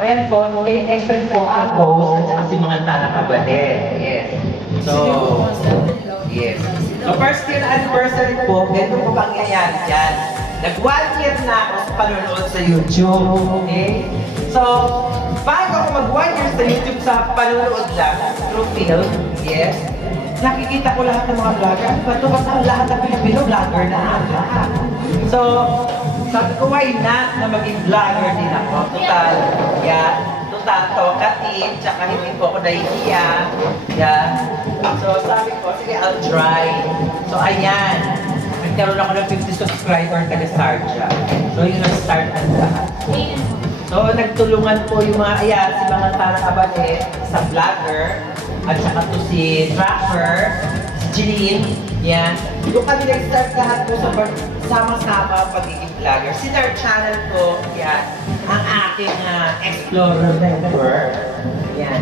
Ayan po, explain po ang host at saka si mga tanakabalit. Yes. So, yes. So, first year anniversary po, ganito po pangyayari dyan. Nag-1 year na ako sa panonood sa YouTube. Okay? So, bago ako mag-1 year sa YouTube sa panonood lang, through film, yes, nakikita ko lahat ng mga vlogger. Ano ba ito? Basta lahat ng Pilipino vlogger na ata. So, sabi ko, why not na maging vlogger din ako? Total, yan. Total, talkative, tsaka hindi po ako nahihiya. Yan. So, sabi ko, sige, I'll try. So, ayan. Nagkaroon ako ng 50 subscriber taga Sarja. So, yun ang start ng lahat. So, nagtulungan po yung mga, ayan, si mga tanakabalit sa vlogger. At saka to si Trapper, si Jeline, yan. Doon kami nag-start lahat po sa sama-sama pagiging vlogger. Sin our channel po, yan, ang aking Explorer member. Yan.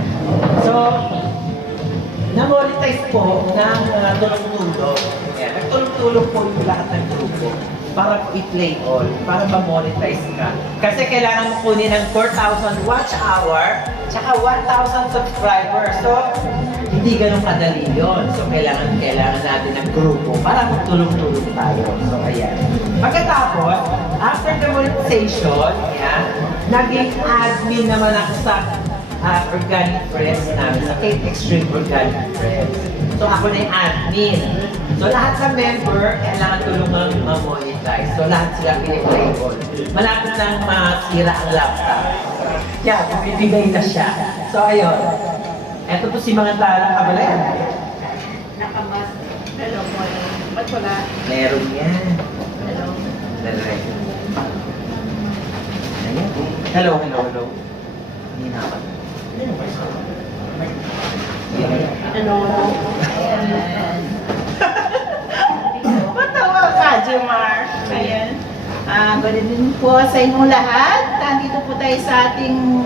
So, na-monetize po ng tulong-tulong. Yan. Nagtulong-tulong po yung lahat ng grupo para po i-play all, para ma-monetize ka. Kasi kailangan mo kunin ng 4,000 watch hour, tsaka 1,000 subscribers. So, hindi ganun kadali yun. So, kailangan natin ng grupo para magtulong-tulong tayo. So, ayan. Pagkatapos, after the monetization, yan, naging admin naman ako sa organic friends namin, sa Kate Extreme Organic Friends. So, ako na yung admin. So, lahat ng member, kailangan tulungan ma-monetize. So, lahat sila piniplayable. Malapit nang masira ang laptop. Kaya, bibigay na siya. So, ayun. Ito po si mga tanakabalit. Nakamas. Hello po. Ba't wala? Meron yan. Hello. Hello, hello. Hindi na ako. Hello. Matawa ka, Jemar. Ayan. Good evening po sa inyong lahat. Nandito po tayo sa ating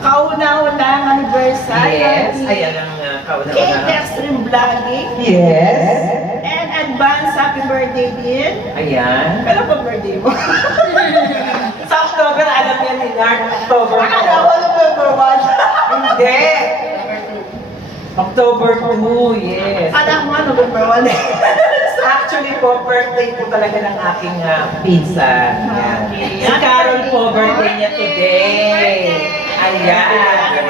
kauna-unang anniversary. Yes, ayan ang Kate kauna-una. Extreme Vlogging. Yes. And advance happy birthday din. Ayan. Kailan pa birthday mo? Sa October, alam yan ni Nard, October Akala ko November 1. Hindi. October 2, yes. Akala ko November 1. Actually po, birthday po talaga ng aking pinsan. Yan. Si Carol po, birthday niya today. Ayan.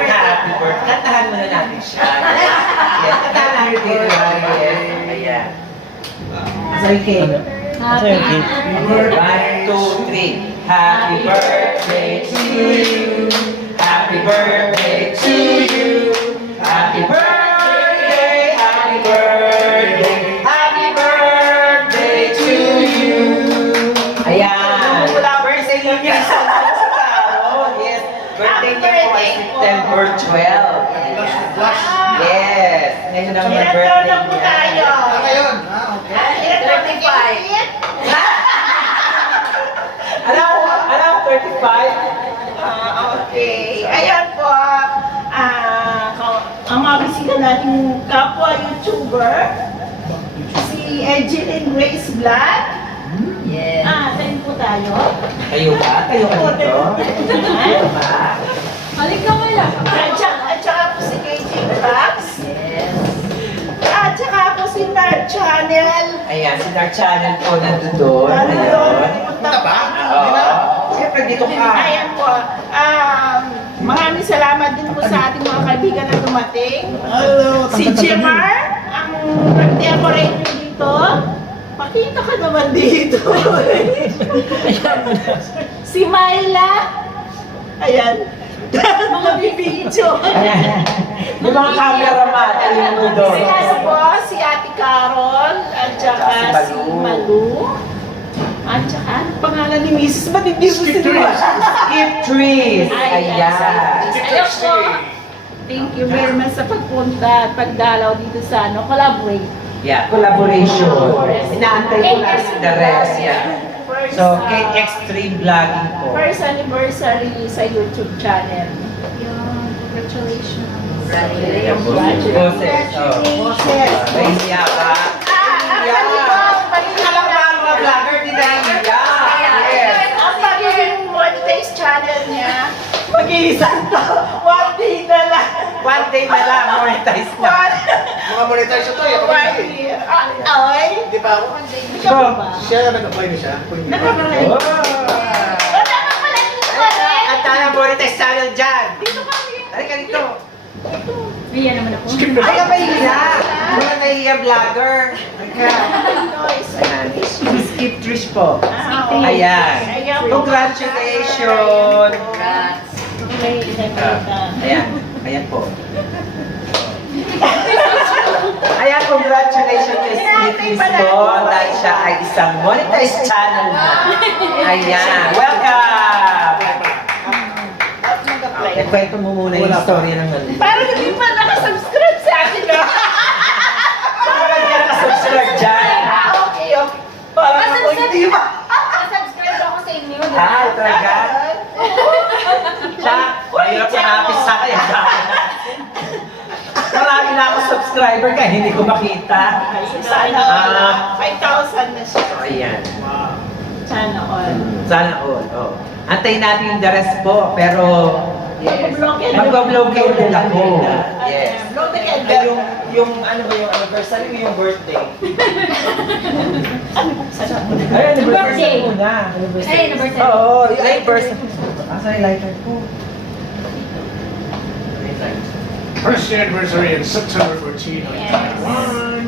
Happy birthday. Kantahan muna natin siya. Yes, kantahan natin dito. Yes. Ayan. Asa yung cake? Asa yung cake? 1, 2, 3. Happy birthday to you. Happy birthday to you. Happy birthday, happy birthday, happy birthday to you. Ayan. Birthday niya niya sa Carol. Yes. Birthday niya po ay September 12. Yes. Ngayon ang Ilan birthday taon na po niya. tayo? Ngayon. Ilan taon na kayo? Alam, 35? Okay. Ayan po. Ang mga bisita natin kapwa YouTuber, si Egeline Grace Black. Yes. Saan po tayo? Kayo ba? Kayo ka dito? Kayo ba? Halik ka wala. At saka po si KJ Trax. Yes. At saka po si Nerd Channel. Ayan, si Dark Channel po nandun. Ayun. Punta ba? Oo. Siyempre dito ka. Ayan po. Maraming salamat din po sa ating mga kaibigan na dumating. Hello. Si Jimar, ang nag-decorate nyo dito. Pakita ka naman dito. Si Myla. Ayan. Mga bibidyo. Ayan. May mga cameraman. Ayun mo doon. Sila po, si Ate Carol, at saka si Malu. At saka, ano pangalan ni Mrs. Ba't hindi mo sila? Skip trees. Ayan. Ayun po. Thank you very much sa pagpunta at pagdalaw dito sa collaborate. Yeah, collaboration. Inaantay ko lang si the rest. Yeah. First, So, kay Extreme Vlogging po. first anniversary sa YouTube channel. Congratulations. Boses. Boses. Nahihiya ka? Alam ba ang mga vlogger di nahihiya? Yes. Ang pagiging monetize channel niya, mag-iisang to. One day na lang. One day na lang, monetize na. Mga monetize ito. Yung One kapatid. year. Ay, Di ba ako? ikaw ba? Siya nag-apply na siya. Nagkakaroon. Oh. Wala ka pala dito kami. At tayo monetize channel dyan. Dito kami. Halika dito. Riya naman ako. Ay, ang mahihiya. Wala nahihiya vlogger. Halika. Noise. Ayan. Si Skip Trish po. Okay. Ayan. Ayan. Congratulations. Congrats. Okay, Ayan. Ayan po. Ayan, congratulations kay Skip Trish po dahil siya ay isang monetized channel na. Ayan. Welcome! Kwento mo muna yung story ng nandito. Parang hindi pa nakasubscribe sa akin, no? Parang hindi nakasubscribe dyan. Okay. Parang ako hindi ba? Subscribe ako sa inyo. Ah, talaga? Siya, mahirap na napis sa kaya. Marami na ako subscriber kaya hindi ko makita. Sana all. 5,000 na siya. So, ayan. Sana all. Sana all. Oh. Antayin natin yung the rest po, pero Mag-vlog mag-vlog din ako. Yes. Vlog na yan. Yung ano ba yung anniversary o yung birthday? Ay, anniversary Birthday. muna. Ay, anniversary. Oo, yung anniversary. Asa yung lighter ko? First anniversary in September 14 on Taiwan.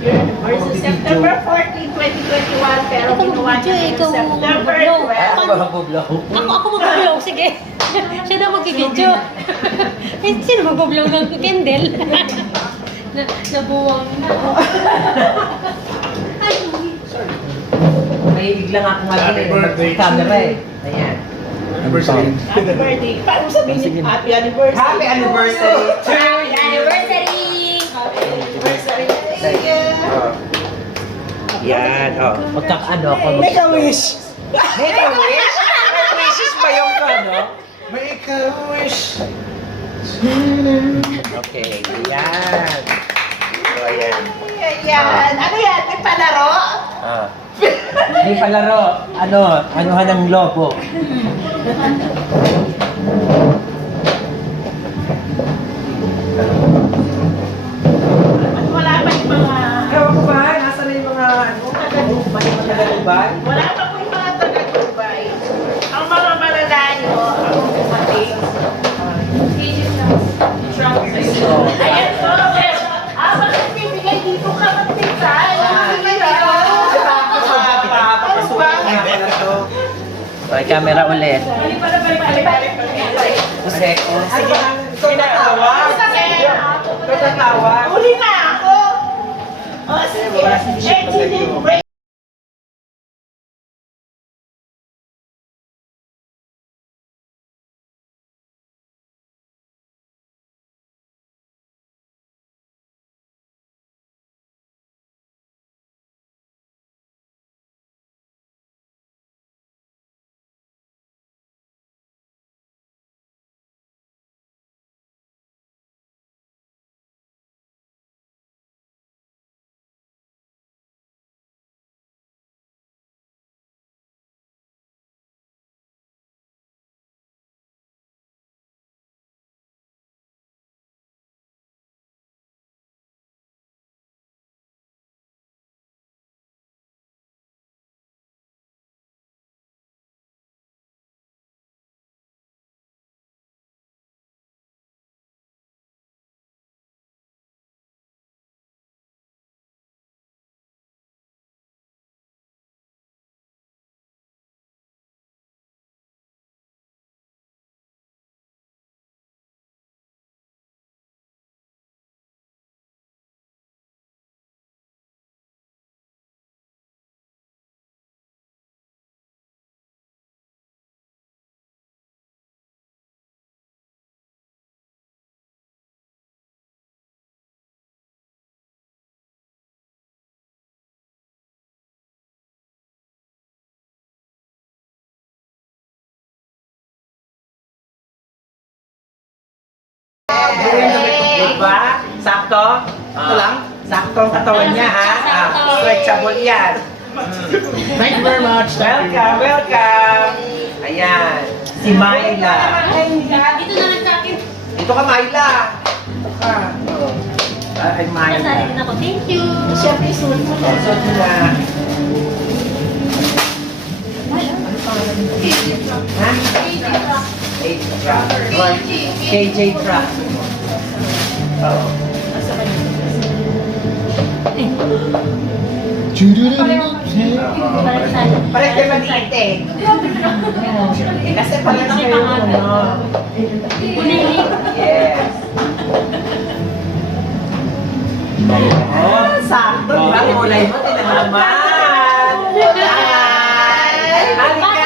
Your anniversary September 14, 2021, pero ginawa niya yung September 12. Ako ba mag-vlog? Ako mag-vlog, sige. Siya na mag-video. Eh, sino mag-vlog ng Kendall? Nabuwang na. Ay, Mahilig lang ako Happy birthday to camera you. eh. Ayan. Anniversary. Happy birthday. Paano sabihin niyo? Happy anniversary. Happy anniversary to happy anniversary! Happy anniversary. Thank you. Yan, oh. Pagkakaano ako. Make a wish. Make a wish? May wishes ba yung ano? Make a wish. Okay, ayan. So, ayan. Ayan. Ano yan? May palaro? Ah. May palaro. Anuhan ng lobo. At wala pa yung mga... Ewan ko ba? Nasa na yung mga taga-Dubai? Wala pa po yung mga taga-Dubai. Ang mga malalayo, ang dumating. Ayan po. Bakit bibigay dito ka magtitay? Okay, camera ulit. Sige. Sige. Tatawa. Tatawa. Uli na ako! O, sige. Break. Diba? Sakto? Ito lang? Sakto ang katawan niya, ha? Stretchable yan. Thank you very much. Thank you. Welcome, welcome. Ayan. Si Myla. Dito na lang sa akin. Dito ka, Myla. Dito ka. Ay, Myla. Nasali din ako. Thank you. Siyempre, sulit mo na. So, ito na. Ha? KJ Truck. Oo. Pares kayo maliit eh. Kasi pala na kayo Yes. Oh, sakto. Diba? Kulay mo, tinalaman. Halika!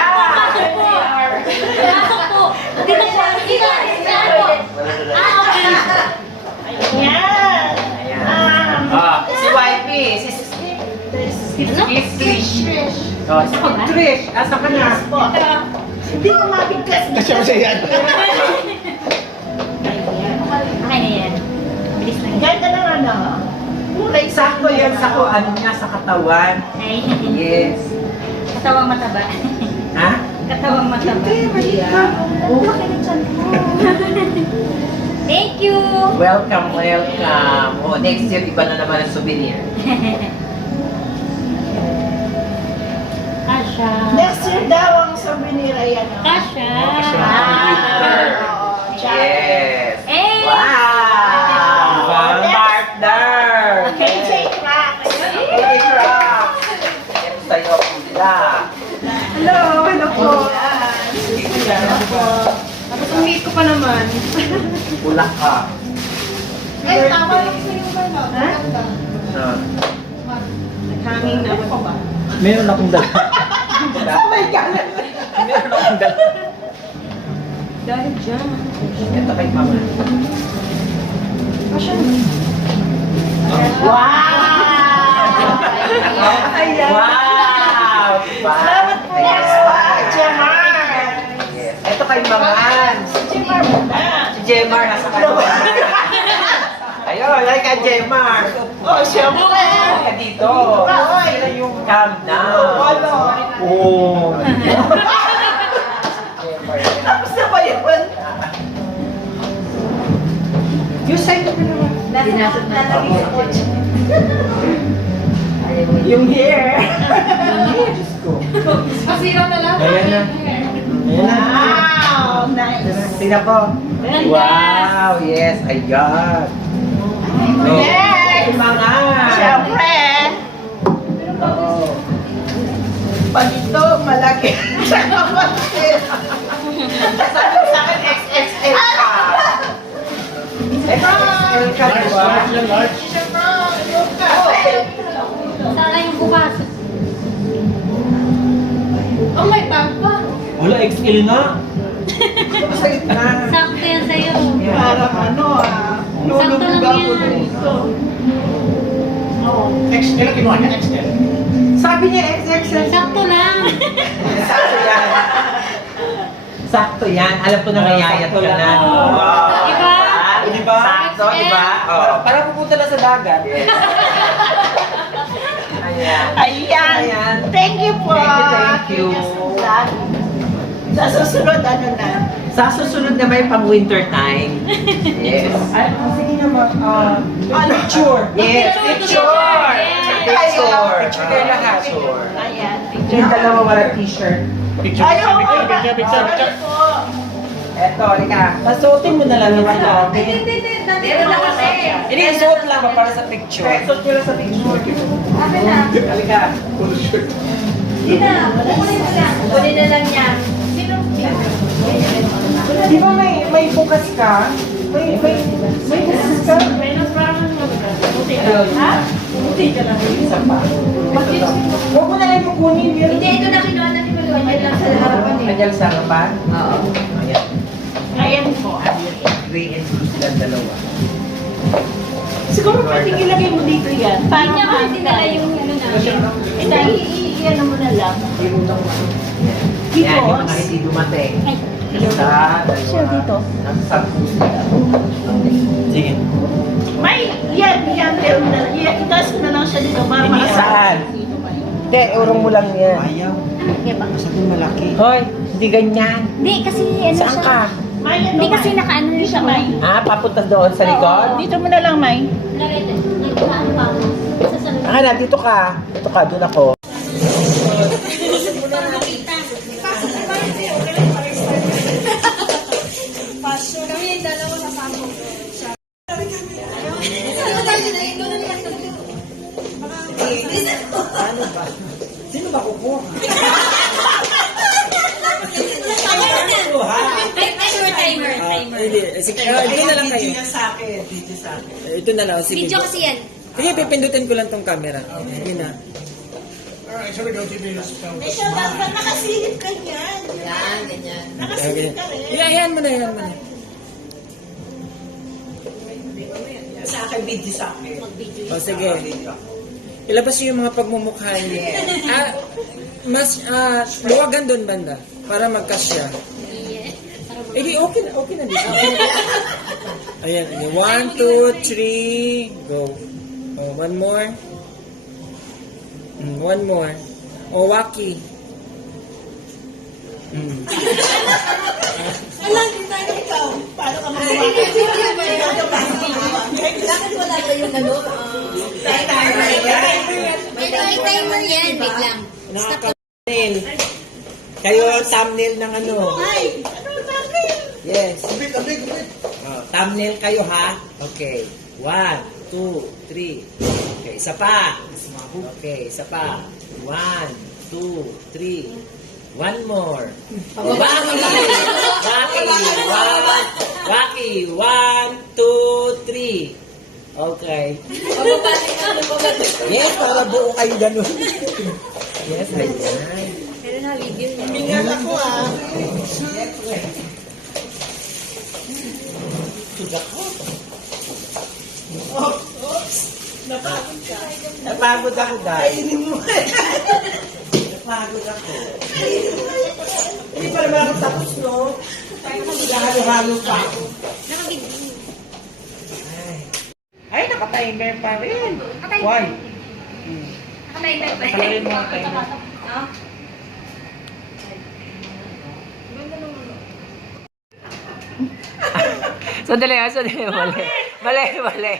Pasok po. Dito po. Dito. Dito. Okay. Ayan. Ayan. Si YP, si Trish. Oh, si Trish. Asa ka na? Hindi ko mabigkas. Kasi yan. Okay na yan. Bilis lang yan. Ganda ng ano. Kulay Sakto yan sa ano niya, sa katawan. Ay. Yes. Katawang mataba. Ha? Katawang mataba. Thank you. Welcome, welcome. Oh, next year, iba na naman ang souvenir. Asha. Next year daw ang souvenir ayan. Asha. Yes. Eh. Wow! Partner! KJ Cracks. KJ Cracks! Ito sa'yo po sila. Hello, hello po. Tapos ang liit ko pa naman. Ulak ka. Ay, tama lang sa yung ano. Ah. Naghangin na ako ba? Meron akong dala. Oh my God. Meron akong dala. Dahil dyan. Ito kay mama. Wow! Ayan. Wow! Diba? Salamat po, Yes. Jemar. Yes. Ito kay Mangan. Si Jemar mo na. Si Jemar nasa kanya. Ayun, like ka Jemar. Oh, siyempre. Ka dito. Oy. Sila yung calm down. Walo. Oh. Tapos na ba yun? Yung side ko naman. Nalagay sa kotse. Yung hair. Masira na lang. Ayan na. Ayan na. Wow! Nice. Tingnan po. Wow, yes, ayan. Next. Mga. Siyempre. Oh. Palito, malaki. Sabi sa akin, XXL ka. XXL ka, Large, diba? large yan, large. Sana yung bukas. Oh, may bag pa. Wala, XL nga. Sa gitna. Sakto yan sa'yo. Parang ano lulubog lang ako yan. dito. XL, kinuha niya XL. Sabi niya XXL. Sakto lang. Sakto yan. Sakto yan. Alam ko na mayayat ka na. Diba? Diba? Sakto, diba? Para pupunta na sa dagat. Yes. Ayan. Ayan. Thank you po. Thank you. Sa susunod, ano na? Sa susunod na may pang winter time. Yes. Ay, sige naman. Picture. Yes, picture. Picture. Picture kayo lahat. Ayan. Yung dalawa wala t-shirt. Picture, Ayaw, picture, picture, picture. Eto, halika. Pasuotin mo na lang yung ano. Dito na kasi. Hindi, suot lang para sa picture. Suot nyo lang sa picture. Akin na. Halika. Full shirt. Di na. Kunin mo lang. Kunin na lang yan. Sino? Di ba may bukas ka? May bukas ka? May nasprahan mo ba? Ha? Buti ka lang. Isa pa. Huwag mo na lang yung kunin yun. Hindi, ito na kinuha na ni Maluan. Yan lang sa harapan eh. Kanyal sa harapan? Oo. Ayan. Ayan po. Gray and blue silang dalawa. Siguro pwedeng ilagay mo dito yan. Hindi niya kasi dinala yung ano namin. Iyan mo na lang. Yan, yung mga hindi dumating. Ay, Isa, dalawa. dito. Nasa sampu sila. Sige. May, yan, itaas mo na lang siya dito. Hindi, saan? Hindi, urong mo lang yan. Ayaw. Kaya ba? Hoy, hindi ganyan. Hindi, kasi ano Saan siya. ka? May, ano, Hindi kasi nakaano na siya. May. Ah, papunta doon sa likod? Dito mo na lang, May. Nagkaan pa ako. Sa salon. Ah, nandito ka. Dito ka, doon ako. Kami yung dalawa sa pampo. Sino ba kukuha? Timer. Hindi, sige, ito na lang kayo. Video sa akin, video sa akin. Ito na lang, sige. Video kasi yan. Sige, pipindutin ko lang tong camera. Sige na. Alright, so we go to the spell. Nakasilip ka yan. Yan, ganyan. Okay. Iyan mo na, iyan mo na. Sa akin, video sa akin. O, sige. Ilabas niyo yung mga pagmumukha niyo. Luwagan doon banda. Para magkasya. Eh, okay na dito. Ayan, 1, 2, 3, go. Oh, one more. One more. Oh, Waki. Alam, kita na ikaw. Paano ka magawa? Bakit wala ba yung ano? May timer yan. Wait lang. Thumbnail. Kayo, thumbnail ng ano. Ay, ano natin? Yes. Oh, thumbnail kayo ha. Okay. 1, 2, 3. Okay, isa pa. Okay, isa pa. 1, 2, 3. One more. Waki. 1, 2, 3. Okay. Yes, para buo kayo ganun. Yes, ayan. Pero naligil niya. Mingal ako ah. Napagod ako dahil. Kainin mo. Napagod ako. Hindi pa naman ako tapos, no? Halo-halo pa ako. Ay, naka-timer pa rin. Naka-timer. Why? Nakatimer pa. Tagalin mo ang timer. Sandali. Mali. Mali.